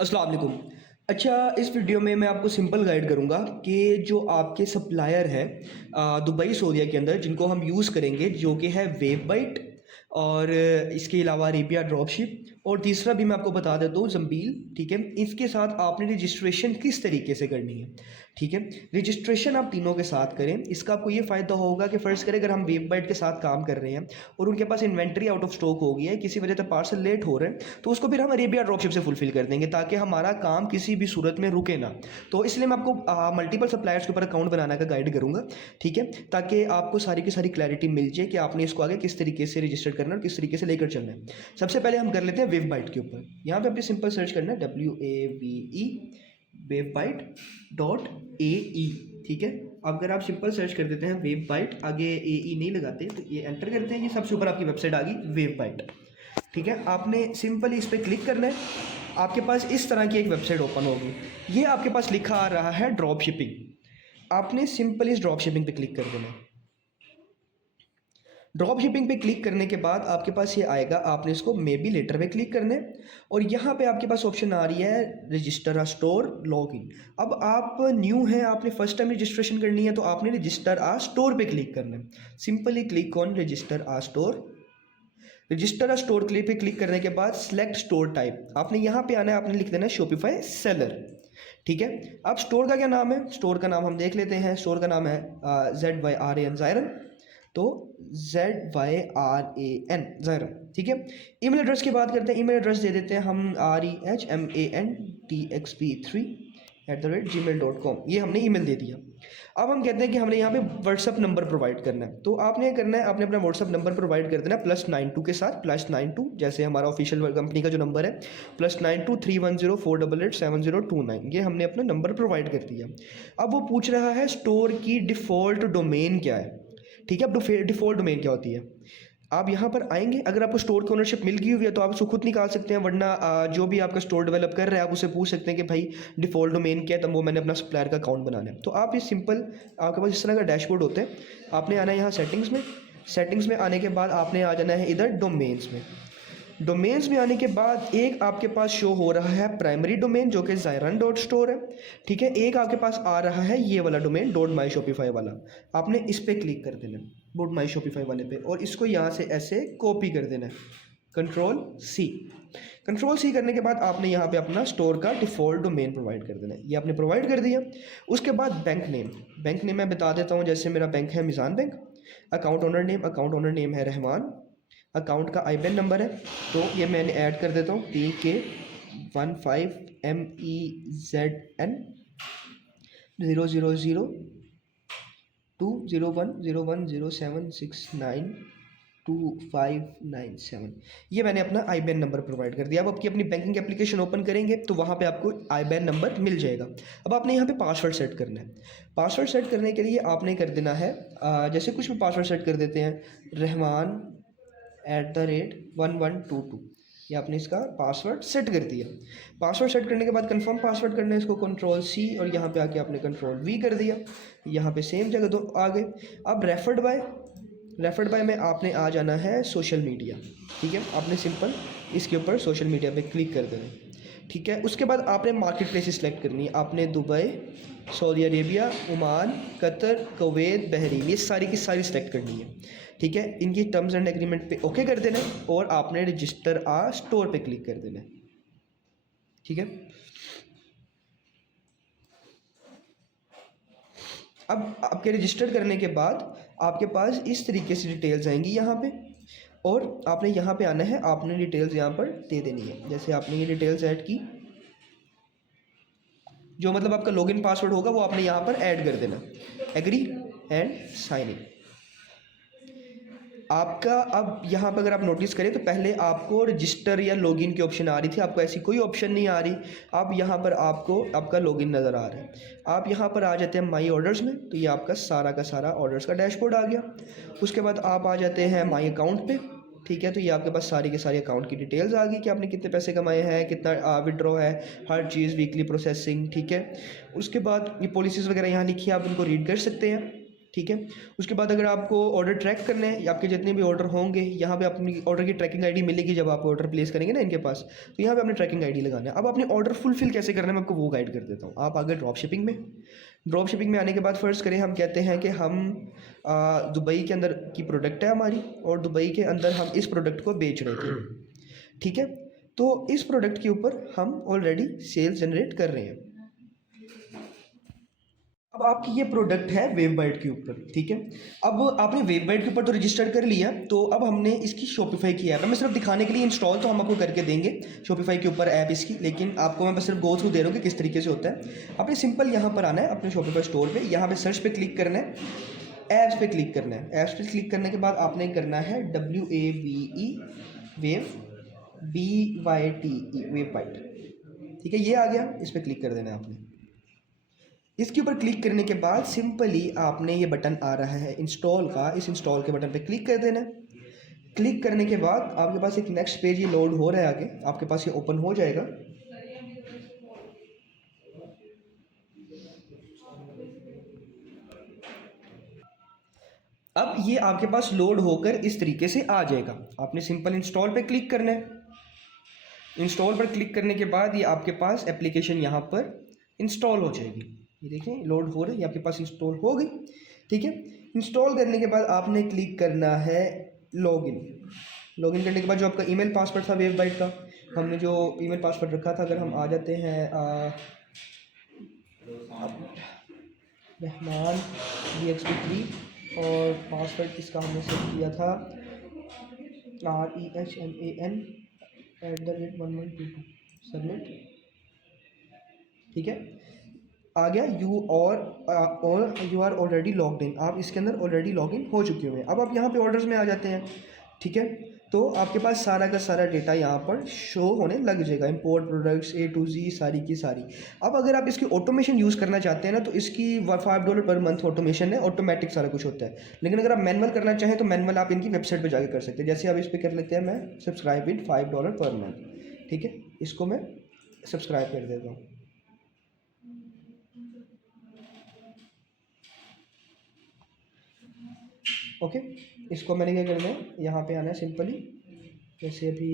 अस्सलाम वालेकुम। अच्छा, इस वीडियो में मैं आपको सिंपल गाइड करूँगा कि जो आपके सप्लायर है दुबई सऊदीया के अंदर जिनको हम यूज़ करेंगे, जो कि है वेबबाइट और इसके अलावा अरेबिया ड्रॉपशिप, और तीसरा भी मैं आपको बता देता हूँ ज़ंबील। ठीक है, इसके साथ आपने रजिस्ट्रेशन किस तरीके से करनी है। ठीक है, रजिस्ट्रेशन आप तीनों के साथ करें। इसका आपको ये फ़ायदा होगा कि फ़र्ज़ करें अगर हम वेबबाइट के साथ काम कर रहे हैं और उनके पास इन्वेंट्री आउट ऑफ स्टॉक हो गई है, किसी वजह से पार्सल लेट हो रहे हैं, तो उसको फिर हम अरेबिया ड्रॉपशिप से फुलफिल कर देंगे ताकि हमारा काम किसी भी सूरत में रुके ना। तो इसलिए मैं आपको मल्टीपल सप्लायर्स के ऊपर अकाउंट बनाने का गाइड करूँगा। ठीक है, ताकि आपको सारी की सारी क्लैरिटी मिल जाए कि आपने इसको आगे किस तरीके से रजिस्टर करना है और किस तरीके से लेकर चलना है। सबसे पहले हम कर लेते हैं वेबबाइट के ऊपर। यहाँ पे आपने सिंपल सर्च करना है WAVE webbyte.ae। ठीक है, अगर आप सिंपल सर्च कर देते हैं वेबबाइट, आगे AE नहीं लगाते, तो ये एंटर करते हैं, ये सबसे ऊपर आपकी वेबसाइट आ गई वेबबाइट। ठीक है, आपने सिंपली इस पर क्लिक करना है। आपके पास इस तरह की एक वेबसाइट ओपन होगी। ये आपके पास लिखा आ रहा है ड्रॉप शिपिंग। आपने सिंपली इस ड्रॉप शिपिंग पे क्लिक कर देना है। ड्रॉप शिपिंग पे क्लिक करने के बाद आपके पास ये आएगा, आपने इसको मे बी लेटर पे क्लिक करना है और यहाँ पे आपके पास ऑप्शन आ रही है रजिस्टर अ स्टोर लॉगिन। अब आप न्यू हैं, आपने फर्स्ट टाइम रजिस्ट्रेशन करनी है, तो आपने रजिस्टर आ स्टोर पे क्लिक करना है। Simply click on register a store. Register a store click पे क्लिक करने के बाद सिलेक्ट स्टोर टाइप, आपने यहाँ पे आना है, आपने लिख देना है शॉपिफाई सेलर। ठीक है, अब स्टोर का क्या नाम है, स्टोर का नाम हम देख लेते हैं। स्टोर का नाम है ZYRAN ज़ायरन, तो ZYRAN ज़ायरन। ठीक है, ईमेल एड्रेस की बात करते हैं। ईमेल एड्रेस दे देते हैं हम REHMANTXP3@gmail.com, ये हमने ईमेल दे दिया। अब हम कहते हैं कि हमने यहाँ पे व्हाट्सअप नंबर प्रोवाइड करना है, तो आपने करना है, आपने अपना व्हाट्सअप नंबर प्रोवाइड कर देना +92 के साथ, +92 जैसे हमारा ऑफिशियल कंपनी का जो नंबर है, +923104887029, ये हमने अपना नंबर प्रोवाइड कर दिया। अब वो पूछ रहा है स्टोर की डिफ़ॉल्ट डोमेन क्या है। ठीक है, अब डिफ़ॉल्ट डोमेन क्या होती है, आप यहाँ पर आएंगे। अगर आपको स्टोर की ओनरशिप मिल गई हुई है तो आप उसको खुद निकाल सकते हैं, वरना जो भी आपका स्टोर डेवलप कर रहा है आप उससे पूछ सकते हैं कि भाई डिफ़ॉल्ट डोमेन क्या है, तब वो मैंने अपना सप्लायर का अकाउंट बनाना है। तो आप ये सिंपल, आपके पास इस तरह का डैशबोर्ड होता है। आपने आना है यहाँ सेटिंग्स में। सेटिंग्स में आने के बाद आपने आ जाना है इधर डोमेन्स में। डोमेन्स में आने के बाद एक आपके पास शो हो रहा है प्राइमरी डोमेन जो कि ज़ायरन.स्टोर है। ठीक है, एक आपके पास आ रहा है ये वाला डोमेन .myshopify वाला, आपने इस पर क्लिक कर देना .myshopify वाले पे, और इसको यहाँ से ऐसे कॉपी कर देना है, Ctrl+C। Ctrl+C करने के बाद आपने यहाँ पे अपना स्टोर का डिफ़ॉल्ट डोमेन प्रोवाइड कर देना है, ये आपने प्रोवाइड कर दिया। उसके बाद बैंक नेम मैं बता देता हूँ, जैसे मेरा बैंक है Meezan bank. Account owner name है रहमान। अकाउंट का IBAN नंबर है, तो ये मैंने ऐड कर देता हूँ TK15MEZ2010107692597। ये मैंने अपना IBAN नंबर प्रोवाइड कर दिया। अब आपकी अपनी बैंकिंग एप्लीकेशन ओपन करेंगे तो वहाँ पे आपको IBAN नंबर मिल जाएगा। अब आपने यहाँ पे पासवर्ड सेट करना है। पासवर्ड सेट करने के लिए आपने कर देना है, जैसे कुछ भी पासवर्ड सेट कर देते हैं, रहमान@1122, ये आपने इसका पासवर्ड सेट कर दिया। पासवर्ड सेट करने के बाद कंफर्म पासवर्ड करना है, इसको Ctrl+C और यहाँ पे आके आपने Ctrl+V कर दिया। यहाँ पे सेम जगह दो आ गए। अब रेफर्ड बाय में आपने आ जाना है सोशल मीडिया। ठीक है, आपने सिंपल इसके ऊपर सोशल मीडिया पे क्लिक कर देना है। ठीक है, उसके बाद आपने मार्केट प्लेस सेलेक्ट करनी है। आपने Dubai, Saudi Arabia, Oman, Qatar, Kuwait, Bahrain, ये सारी की सारी सेलेक्ट करनी है। ठीक है, इनकी टर्म्स एंड एग्रीमेंट पे ओके कर देना है और आपने रजिस्टर आ स्टोर पे क्लिक कर देना है। ठीक है, अब आपके रजिस्टर करने के बाद आपके पास इस तरीके से डिटेल्स आएंगी यहाँ पे, और आपने यहाँ पे आना है, आपने डिटेल्स यहाँ पर दे देनी है। जैसे आपने ये डिटेल्स ऐड की, जो मतलब आपका लॉगिन पासवर्ड होगा वो आपने यहाँ पर ऐड कर देना, एग्री एंड साइन इन। आपका अब यहाँ पर अगर आप नोटिस करें तो पहले आपको रजिस्टर या लॉगिन की ऑप्शन आ रही थी, आपको ऐसी कोई ऑप्शन नहीं आ रही। अब यहाँ पर आपको आपका लॉगिन नज़र आ रहा है। आप यहाँ पर आ जाते हैं माई ऑर्डर्स में, तो ये आपका सारा का सारा ऑर्डर्स का डैशबोर्ड आ गया। उसके बाद आप आ जाते हैं माई अकाउंट पे। ठीक है, तो ये आपके पास सारी के सारी अकाउंट की डिटेल्स आ गई कि आपने कितने पैसे कमाए हैं, कितना विड्रॉ है, हर चीज़, वीकली प्रोसेसिंग। ठीक है, उसके बाद ये पॉलिसीज़ वगैरह यहाँ लिखी है, आप उनको रीड कर सकते हैं। ठीक है। उसके बाद अगर आपको ऑर्डर ट्रैक करने हैं, आपके जितने भी ऑर्डर होंगे यहाँ पे अपनी ऑर्डर की ट्रैकिंग आईडी मिलेगी जब आप ऑर्डर प्लेस करेंगे ना इनके पास, तो यहाँ पे आपने ट्रैकिंग आईडी लगाना है। अब आपने ऑर्डर फुलफिल कैसे करना है मैं आपको वो गाइड कर देता हूँ। आप आगे ड्रॉप शिपिंग में, ड्रॉप शिपिंग में आने के बाद फर्स्ट करें, हम कहते हैं कि हम दुबई के अंदर की प्रोडक्ट है हमारी और दुबई के अंदर हम इस प्रोडक्ट को बेच रहे थे, ठीक है। तो इस प्रोडक्ट के ऊपर हम ऑलरेडी सेल्स जनरेट कर रहे हैं। अब आपकी ये प्रोडक्ट है वेवबाइट के ऊपर, ठीक है। अब आपने वेवबाइट के ऊपर तो रजिस्टर कर लिया, तो अब हमने इसकी शॉपिफाई की ऐप है। मैं सिर्फ दिखाने के लिए इंस्टॉल तो हम आपको करके देंगे शॉपिफाई के ऊपर ऐप इसकी, लेकिन आपको मैं बस सिर्फ गो थ्रू दे रहा हूँ कि किस तरीके से होता है। आपने सिंपल यहाँ पर आना है अपने शॉपिफाई स्टोर पे, यहाँ पे सर्च पे क्लिक करना है, ऐप्स पे क्लिक करना है। ऐप्स पे क्लिक करने के बाद आपने करना है WAVE वेव BYTE वेवबाइट, ठीक है। ये आ गया, इस पर क्लिक कर देना है आपने। इसके ऊपर क्लिक करने के बाद सिंपली आपने ये बटन आ रहा है इंस्टॉल का, इस इंस्टॉल के बटन पे क्लिक कर देना है। क्लिक करने के बाद आपके पास एक नेक्स्ट पेज ये लोड हो रहा है, आगे आपके पास ये ओपन हो जाएगा। अब ये आपके पास लोड होकर इस तरीके से आ जाएगा। आपने सिंपल इंस्टॉल पे क्लिक करना है। इंस्टॉल पर क्लिक करने के बाद ये आपके पास एप्लीकेशन यहाँ पर इंस्टॉल हो जाएगी। ये देखें लोड हो रही है, ये आपके पास इंस्टॉल हो गई, ठीक है। इंस्टॉल करने के बाद आपने क्लिक करना है लॉगिन। लॉगिन करने के बाद जो आपका ईमेल पासवर्ड था वेवबाइट का, हमने जो ईमेल पासवर्ड रखा था, अगर हम आ जाते हैं रहमान DXP3 और पासवर्ड इसका हमने सेट किया था REHMAN@1122 सबमिट, ठीक है। आ गया you are already logged in, आप इसके अंदर ऑलरेडी लॉग इन हो चुके हुए हैं। अब आप यहाँ पे ऑर्डर्स में आ जाते हैं, ठीक है। तो आपके पास सारा का सारा डेटा यहाँ पर शो होने लग जाएगा, import products A to Z सारी की सारी। अब अगर आप इसकी ऑटोमेशन यूज़ करना चाहते हैं ना, तो इसकी $5 पर मंथ ऑटोमेशन है, ऑटोमेटिक सारा कुछ होता है। लेकिन अगर आप मैनुअल करना चाहें तो मैनुअल आप इनकी वेबसाइट पर जाके कर सकते हैं। जैसे आप इस पर कर लेते हैं, मैं सब्सक्राइब विद $5 पर मंथ, ठीक है। इसको मैं सब्सक्राइब कर देता हूँ। ओके, इसको मैंने क्या करना है, यहाँ पे आना है सिंपली। जैसे अभी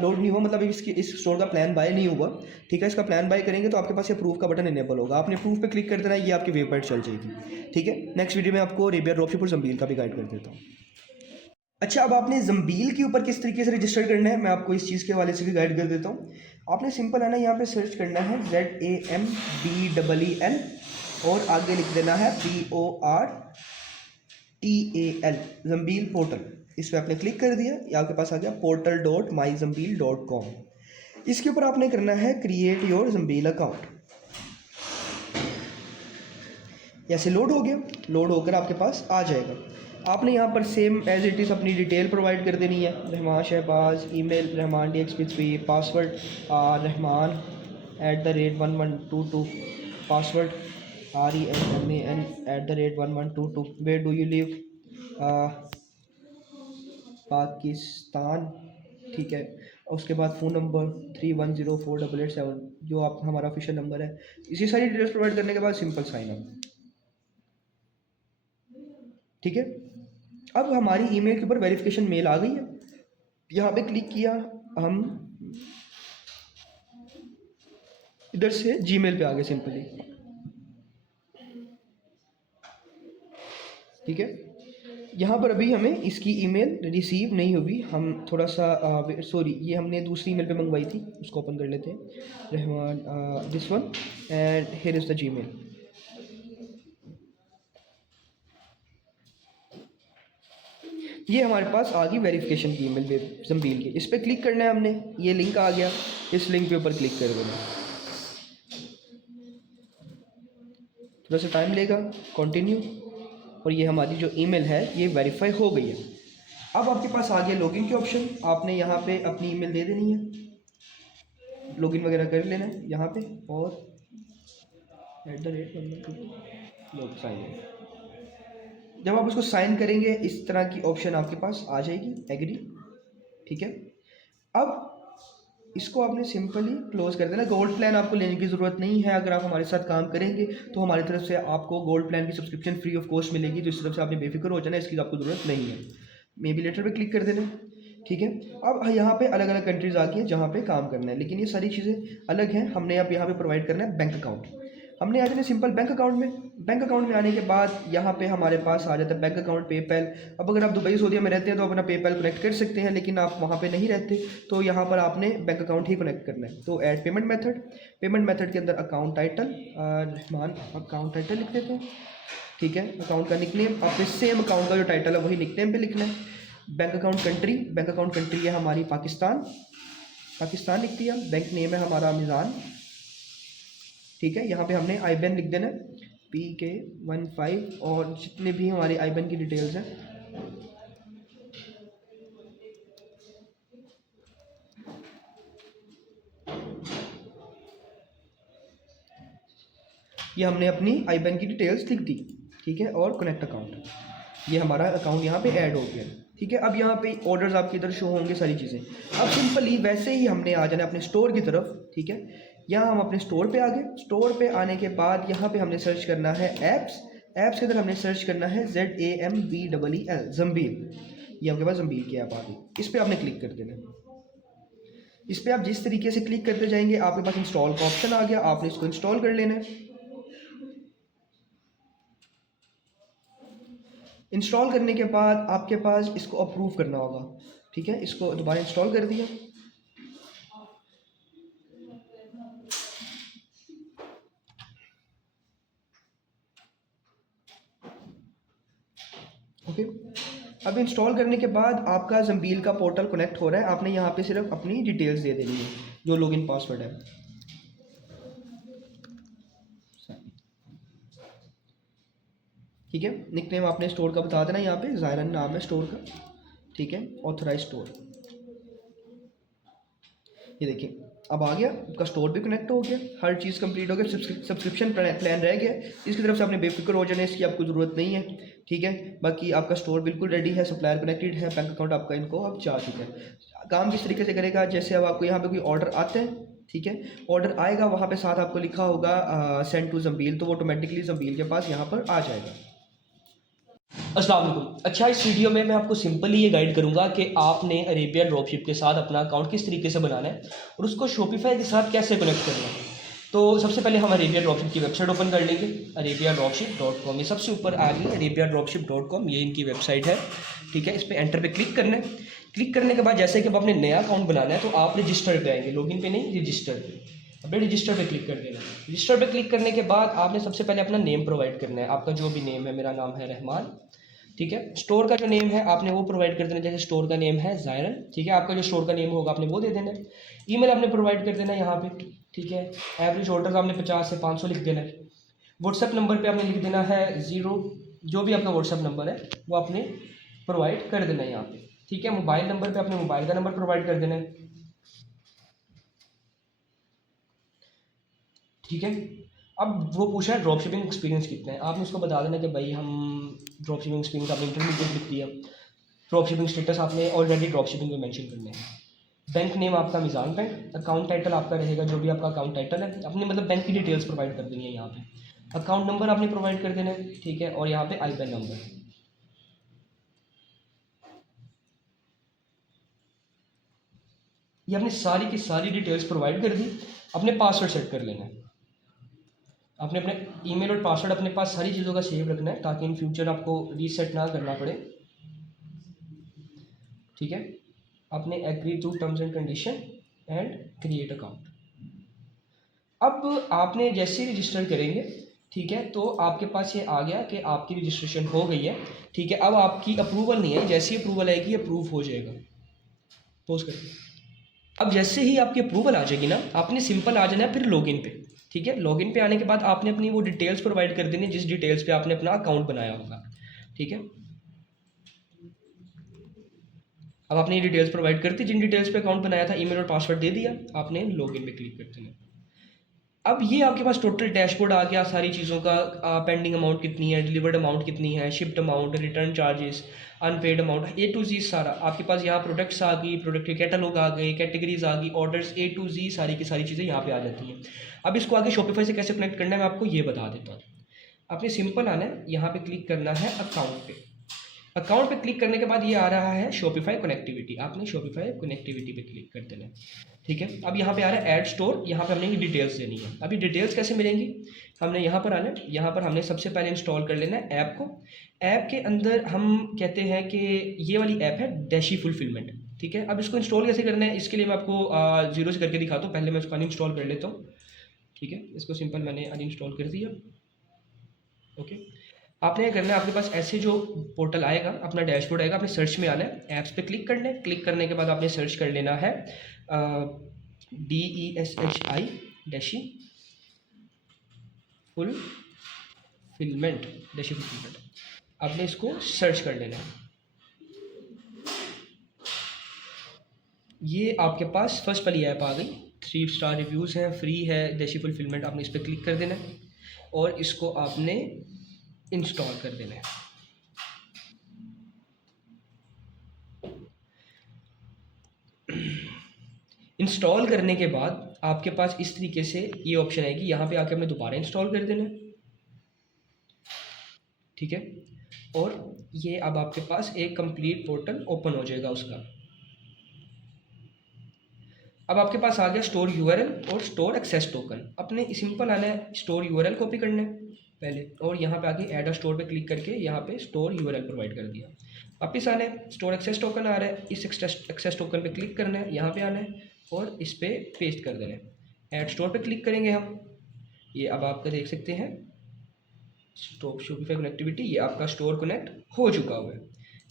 लोड नहीं हुआ, मतलब इसकी इस स्टोर का प्लान बाय नहीं हुआ, ठीक है। इसका प्लान बाय करेंगे तो आपके पास ये प्रूफ का बटन इनेबल होगा, आपने प्रूफ पे क्लिक कर देना है, ये आपकी वेबसाइट चल जाएगी, ठीक है। नेक्स्ट वीडियो में आपको अरेबिया ड्रॉपशिप और ज़ंबील का भी गाइड कर देता हूँ। अच्छा, अब आपने ज़ंबील के ऊपर किस तरीके से रजिस्टर करना है मैं आपको इस चीज़ के हवाले से भी गाइड कर देता हूँ। आपने सिंपल है ना, यहाँ पे सर्च करना है ZAMBEEL और आगे लिख देना है PORTAL ज़ंबील पोर्टल। इस पर आपने क्लिक कर दिया, ये आपके पास आ गया portal.myzambil.com। इसके ऊपर आपने करना है क्रिएट योर ज़ंबील अकाउंट। ऐसे लोड हो गया, लोड होकर आपके पास आ जाएगा। आपने यहाँ पर सेम एज इट इज़ अपनी डिटेल प्रोवाइड कर देनी है, Rehman Shahbaz, email Rehman DXP3, password रहमान@1122, password REHMAN@1122, where do you live, Pakistan, ठीक है। उसके बाद फ़ोन नंबर 31048887 जो आप हमारा ऑफिशियल नंबर है। इसी सारी डिटेल्स प्रोवाइड करने के बाद सिंपल साइन अप, ठीक है। अब हमारी ईमेल के ऊपर वेरिफिकेशन मेल आ गई है, यहाँ पे क्लिक किया, हम इधर से जीमेल पे आ गए सिंपली, ठीक है। यहाँ पर अभी हमें इसकी ईमेल रिसीव नहीं हुई, हम थोड़ा सा सॉरी, ये हमने दूसरी ईमेल पे मंगवाई थी, उसको ओपन कर लेते हैं। Rahman this one and here is the Gmail. ये हमारे पास आ गई वेरिफिकेशन की ईमेल ज़ंबील की। इस पर क्लिक करना है हमने, ये लिंक आ गया, इस लिंक के ऊपर क्लिक कर देना। थोड़ा सा टाइम लेगा, कंटिन्यू, और ये हमारी जो ईमेल है ये वेरीफाई हो गई है। अब आपके पास आ गया लॉगिन के ऑप्शन, आपने यहाँ पे अपनी ईमेल दे देनी है, लॉगिन वगैरह कर लेना है यहाँ पे, और @ साइन इन। जब आप उसको साइन करेंगे इस तरह की ऑप्शन आपके पास आ जाएगी, एग्री, ठीक है। अब इसको आपने सिंपली क्लोज कर देना। गोल्ड प्लान आपको लेने की ज़रूरत नहीं है। अगर आप हमारे साथ काम करेंगे तो हमारी तरफ से आपको गोल्ड प्लान की सब्सक्रिप्शन फ्री ऑफ कॉस्ट मिलेगी, तो इस तरफ से आपने बेफिक्र हो जाना, इसकी आपको ज़रूरत नहीं है। मे बी लेटर पे क्लिक कर देना। ठीक है, अब यहाँ पे अलग अलग कंट्रीज़ आ गई हैं जहाँ पे काम करना है, लेकिन ये सारी चीज़ें अलग हैं। हमने अब यहाँ पे प्रोवाइड करना है बैंक अकाउंट। हमने आ जाना सिंपल बैंक अकाउंट में। बैंक अकाउंट में आने के बाद यहाँ पे हमारे पास आ जाता है बैंक अकाउंट, पेपैल। अब अगर आप दुबई सऊदीया में रहते हैं तो अपना पेपैल कनेक्ट कर सकते हैं, लेकिन आप वहाँ पे नहीं रहते तो यहाँ पर आपने बैंक अकाउंट ही कनेक्ट करना है। तो add payment method, payment method के अंदर account title Rahman account title लिख देते हैं। ठीक है, अकाउंट का निकनेम आपने सेम अकाउंट का जो टाइटल है वही निकनेम पे लिखना है। Bank account country, bank account country है हमारी पाकिस्तान, पाकिस्तान लिख दिया। बैंक नेम है हमारा मीज़ान। ठीक है, यहाँ पे हमने आईबैन लिख देना PK15 और जितने भी हमारी आईबैन की डिटेल्स हैं ये हमने अपनी आईबैन की डिटेल्स लिख दी। ठीक है, और कनेक्ट अकाउंट, ये हमारा अकाउंट यहाँ पे ऐड हो गया। ठीक है, अब यहाँ पे ऑर्डर्स आपके इधर शो होंगे सारी चीज़ें। अब सिंपली वैसे ही हमने आ जाना अपने स्टोर की तरफ। ठीक है, यहाँ हम अपने स्टोर पे आ गए। स्टोर पे आने के बाद यहाँ पे हमने सर्च करना है ऐप्स। ऐप्स के अंदर हमने सर्च करना है ZAMBEEL, जम्बील। ये आपके पास जम्बील की ऐप आ गई, इस पर आपने क्लिक कर देना। इस पर आप जिस तरीके से क्लिक करते जाएंगे आपके पास इंस्टॉल का ऑप्शन आ गया, आपने इसको इंस्टॉल कर लेना है। इंस्टॉल करने के बाद आपके पास इसको अप्रूव करना होगा। ठीक है, इसको दोबारा इंस्टॉल कर दिया। ओके, अब इंस्टॉल करने के बाद आपका जम्बील का पोर्टल कनेक्ट हो रहा है। आपने यहाँ पे सिर्फ अपनी डिटेल्स दे देनी है, जो लॉगिन पासवर्ड है। ठीक है, निकनेम आपने स्टोर का बता देना, यहाँ पे ज़ायरन नाम है स्टोर का। ठीक है, ऑथराइज स्टोर, ये देखिए अब आ गया, आपका स्टोर भी कनेक्ट हो गया, हर चीज़ कंप्लीट हो गया। सब्सक्रिप्शन प्लान रह गया, इसकी तरफ से आपने बेफिक्र हो जाना, इसकी आपको ज़रूरत नहीं है। ठीक है, बाकी आपका स्टोर बिल्कुल रेडी है, सप्लायर कनेक्टेड है, बैंक अकाउंट आपका इनको अब जा चुका है। काम किस तरीके से करेगा, जैसे अब आपको यहाँ पे कोई ऑर्डर आते हैं, ठीक है, ऑर्डर आएगा, वहाँ पे साथ आपको लिखा होगा सेंड टू जम्बील, तो वो ऑटोमेटिकली जम्बील के पास यहाँ पर आ जाएगा। अस्सलाम वालेकुम। अच्छा, इस वीडियो में मैं आपको सिंपली ये गाइड करूंगा कि आपने अरेबिया ड्रॉपशिप के साथ अपना अकाउंट किस तरीके से बनाना है और उसको शॉपिफाई के साथ कैसे कनेक्ट करना है। तो सबसे पहले हम अरेबिया ड्रॉपशिप की वेबसाइट ओपन कर लेंगे, arabiadropship.com। ये सबसे ऊपर आ गई arabiadropship.com, ये इनकी वेबसाइट है। ठीक है, इस पर एंटर पे क्लिक करना है। क्लिक करने के बाद जैसे कि अब आपने नया अकाउंट बनाना है तो आप रजिस्टर पे आएंगे, लॉगिन पे नहीं, रजिस्टर पे। अपने रजिस्टर पे क्लिक कर देना है। रजिस्टर पे क्लिक करने के बाद आपने सबसे पहले अपना नेम प्रोवाइड करना है, आपका जो भी नेम है, मेरा नाम है रहमान। ठीक है, स्टोर का जो नेम है आपने वो प्रोवाइड कर देना, जैसे स्टोर का नेम है ज़ायरन। ठीक है, आपका जो स्टोर का नेम होगा आपने वो दे देना है। ईमेल आपने प्रोवाइड कर देना है यहाँ पे। ठीक है, एवरेज ऑर्डर्स आपने 50 से 500 लिख देना है। व्हाट्सएप नंबर पे आपने लिख देना है 0, जो भी आपका व्हाट्सएप नंबर है वो आपने प्रोवाइड कर देना है यहाँ पे। ठीक है, मोबाइल नंबर पे आपने मोबाइल का नंबर प्रोवाइड कर देना है। ठीक है, अब वो पूछा है ड्रॉप शिपिंग एक्सपीरियंस कितना है, आपने उसको बता देना कि भाई हम ड्रॉप शिपिंग एक्सपीरियंस आपने इंटरमीडिएट लिख दिया। ड्रॉप शिपिंग स्टेटस आपने ऑलरेडी ड्रॉप शिपिंग में मेंशन करना है। बैंक नेम आपका मीज़ान बैंक, अकाउंट टाइटल आपका रहेगा जो भी आपका अकाउंट टाइटल है, अपनी मतलब बैंक की डिटेल्स प्रोवाइड कर देनी है यहाँ पे। अकाउंट नंबर आपने प्रोवाइड कर देना है। ठीक है, और यहाँ पे आईबैन नंबर। ये आपने सारी की सारी डिटेल्स प्रोवाइड कर दी। अपने पासवर्ड सेट कर लेना है। आपने अपने ईमेल और पासवर्ड अपने पास सारी चीज़ों का सेव रखना है ताकि इन फ्यूचर आपको रीसेट ना करना पड़े। ठीक है, आपने agree to terms and condition and create account. अब आपने जैसे ही रजिस्टर करेंगे, ठीक है, तो आपके पास ये आ गया कि आपकी रजिस्ट्रेशन हो गई है। ठीक है, अब आपकी अप्रूवल नहीं है, जैसी अप्रूवल आएगी अप्रूव हो जाएगा। पोस्ट करके अब जैसे ही आपकी अप्रूवल आ जाएगी ना, आपने सिंपल आ जाना है फिर लॉगिन पे। ठीक है, लॉगिन पे आने के बाद आपने अपनी वो डिटेल्स प्रोवाइड कर देनी है जिस डिटेल्स पे आपने अपना अकाउंट बनाया होगा। ठीक है, अब आपने ये डिटेल्स प्रोवाइड कर दी, जिन डिटेल्स पे अकाउंट बनाया था, ईमेल और पासवर्ड दे दिया, आपने लॉगिन पे क्लिक कर देना। अब ये आपके पास टोटल डैशबोर्ड आ गया सारी चीज़ों का, पेंडिंग अमाउंट कितनी है, डिलीवर्ड अमाउंट कितनी है, shipped amount, return charges, unpaid amount, A to Z सारा आपके पास यहाँ प्रोडक्ट्स आ गई, प्रोडक्ट के कैटलॉग आ गए, कैटेगरीज आ गई, ऑर्डर्स, ए टू जी सारी की सारी चीज़ें यहाँ पे आ जाती हैं। अब इसको आगे शॉपिफाई से कैसे कनेक्ट करना है मैं आपको ये बता देता हूँ। आपने सिंपल आना है, यहाँ पे क्लिक करना है अकाउंट पे। अकाउंट पे क्लिक करने के बाद ये आ रहा है शॉपिफाई कनेक्टिविटी, आपने शॉपिफाई कनेक्टिविटी पे क्लिक कर देना है। ठीक है, अब यहाँ पे आ रहा है ऐड स्टोर, यहाँ पे हमने डिटेल्स देनी है। अभी डिटेल्स कैसे मिलेंगी, हमने यहाँ पर आना है, यहाँ पर हमने सबसे पहले इंस्टॉल कर लेना है ऐप को। ऐप के अंदर हम कहते हैं कि ये वाली ऐप है डैशी फुलफिलमेंट। ठीक है, अब इसको इंस्टॉल कैसे करना है इसके लिए मैं आपको जीरो से करके दिखाता हूँ। पहले मैं इसको अनइंस्टॉल कर लेता हूँ। ठीक है, इसको सिंपल मैंने अनइंस्टॉल कर दिया। ओके, आपने क्या करना है, आपके पास ऐसे जो पोर्टल आएगा, अपना डैशबोर्ड आएगा, आपने सर्च में आना है, ऐप्स पे क्लिक करना है। क्लिक करने के बाद आपने सर्च कर लेना है DESHI डैशी फुलफिलमेंट, डैशी फुलफिलमेंट, आपने इसको सर्च कर लेना है। ये आपके पास फर्स्ट वाली ऐप आ गई, 3 स्टार रिव्यूज़ हैं, फ्री है, डैशी फुलफिलमेंट। आपने इस पर क्लिक कर देना है और इसको आपने इंस्टॉल कर देना है। इंस्टॉल करने के बाद आपके पास इस तरीके से ये ऑप्शन आएगी, यहाँ पे आके हमने दोबारा इंस्टॉल कर देना है। ठीक है, और ये अब आपके पास एक कंप्लीट पोर्टल ओपन हो जाएगा उसका। अब आपके पास आ गया स्टोर यूआरएल और स्टोर एक्सेस टोकन। अपने सिंपल आना है, स्टोर यूआरएल कॉपी करना है पहले, और यहाँ पे आके ऐड अ स्टोर पे क्लिक करके यहाँ पे स्टोर यूआरएल प्रोवाइड कर दिया। वापिस आना है, स्टोर एक्सेस टोकन आ रहा है, इस एक्सेस टोकन पे क्लिक करना है, यहाँ पे आना है और इस पे पेस्ट कर देना है। ऐड स्टोर पे क्लिक करेंगे हम, ये अब आपका देख सकते हैं स्टॉप शॉपिफाई कनेक्टिविटी, ये आपका स्टोर कनेक्ट हो चुका हुआ है।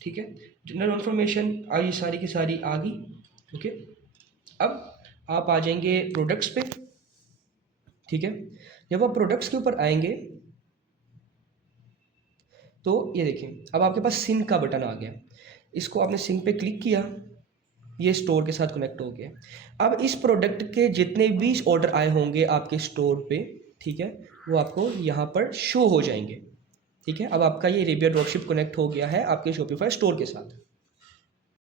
ठीक है, जनरल इन्फॉर्मेशन आई सारी की सारी आ गई। ओके, अब आप आ जाएंगे प्रोडक्ट्स पे। ठीक है, जब आप प्रोडक्ट्स के ऊपर आएंगे तो ये देखें, अब आपके पास सिंक का बटन आ गया, इसको आपने सिंक पे क्लिक किया, ये स्टोर के साथ कनेक्ट हो गया। अब इस प्रोडक्ट के जितने भी ऑर्डर आए होंगे आपके स्टोर पे, ठीक है, वो आपको यहाँ पर शो हो जाएंगे। ठीक है, अब आपका ये अरेबिया ड्रॉपशिप कनेक्ट हो गया है आपके शॉपिफाई स्टोर के साथ।